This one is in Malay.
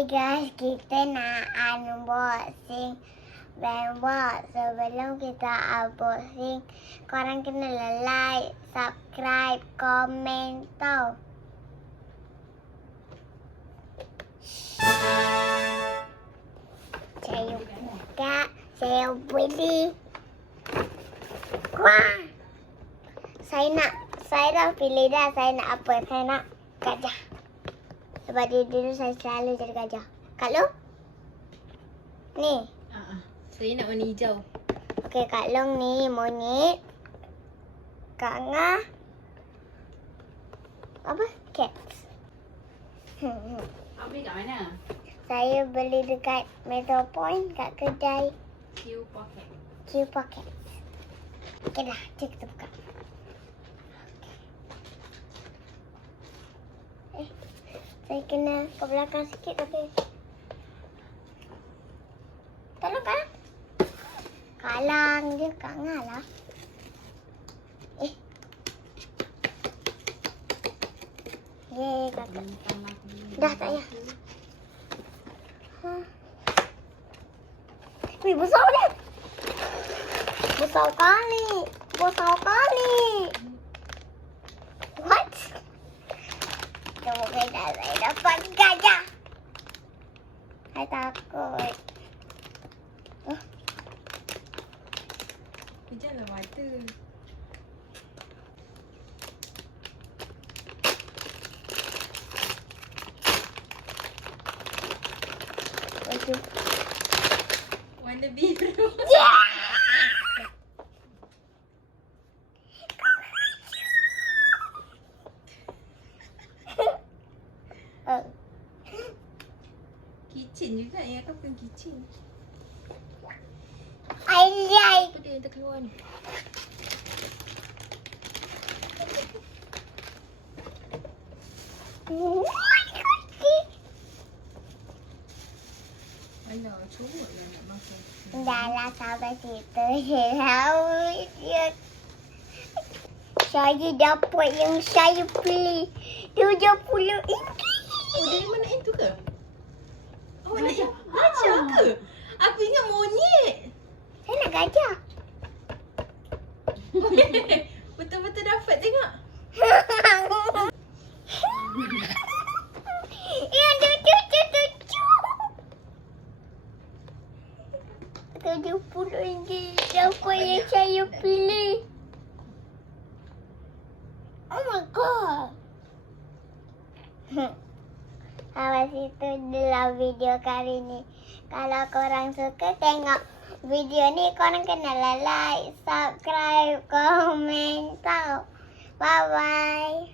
Hai guys, kita nak unboxing Bembot. Sebelum kita unboxing, korang kena like, subscribe, komen tau. Saya buka, saya beli. Wah. Saya dah pilih dah saya nak apa. Saya nak gajah. Sebab dulu saya selalu jadi gajah. Kak Long? Ni. Saya nak warna hijau. Okey, Kak Long ni monyet. Kak Ngah. Apa? Cats. Ambil kat mana? Saya beli dekat Metro Point kat kedai Q Pocket. Q Pocket. Okey dah, cek kita buka. Saya kena ke belakang sikit tapi. Tolong Kak. Kalang dia Kak Ngah lah. Yeay kakak. Dah tak payah. Wih, besar dia. Besar kali. Besar kali. What? Mungkin saya dapat gajah. Saya takut. Pejamlah mata. Baju. Warna biru. Yeah! Kitchen juga yang akan bukan kitchen. I like. Apa dia yang terkeluar ni? Alah, comotlah nak makan. Dah lah sampai situ je lah. Saya dapat yang saya pilih. RM70. Oh, dari mana itu ke? Awak nak gajah ke? Aku ingat monyet. Saya nak gajah. Betul-betul dapat tengok. Yang lucu. RM70 dapat yang saya pilih. Oh my god. Sampai situ adalah video kali ni. Kalau korang suka tengok video ni, korang kena like, subscribe, komen tau. Bye bye.